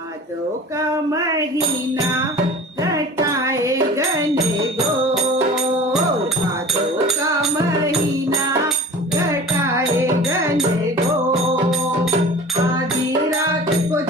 भादो का महीना घटाए घने गो, भादो का महीना घटाए घने गो। आधी रात को